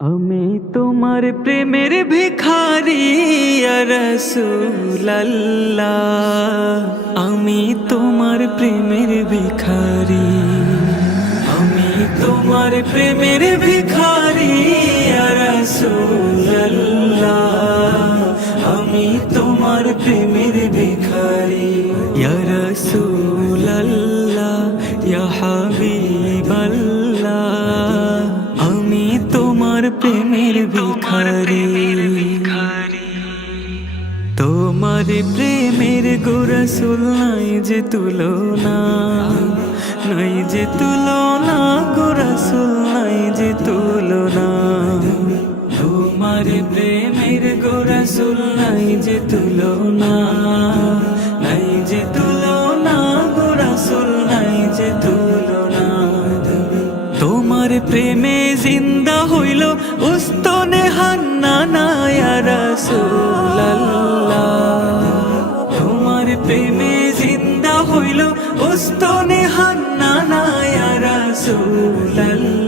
আমি তোমার প্রেমের ভিখারি ইয়া রাসূলুল্লাহ, আমি তোমার প্রেমের ভিখারি, আমি তোমার প্রেমের ভিখারি ইয়া রাসূলুল্লাহ, আমি তোমার প্রেমের ভিখারি ইয়া রাসূলুল্লাহ, ইয়া হাবিবাল্লাহ, আমি তোমার প্রেমের ভিখারি। তোমার প্রেমের গো রাসূল নাই যে তুলনা, নাই যে তুলনা গো রাসূল নাই যে তুলনা, তোমার প্রেমের গো রাসূল নাই যে তুলনা, নাই যে তুলনা গো রাসূল নাই যে তুলনা। তোমার প্রেমে জিন্দা হইল উস্তনে হান্নানা ইয়া রাসূলুল্লাহ, তোমার প্রেমে জিন্দা হইল উস্তনে হান্নানা ইয়া রাসূলুল্লাহ।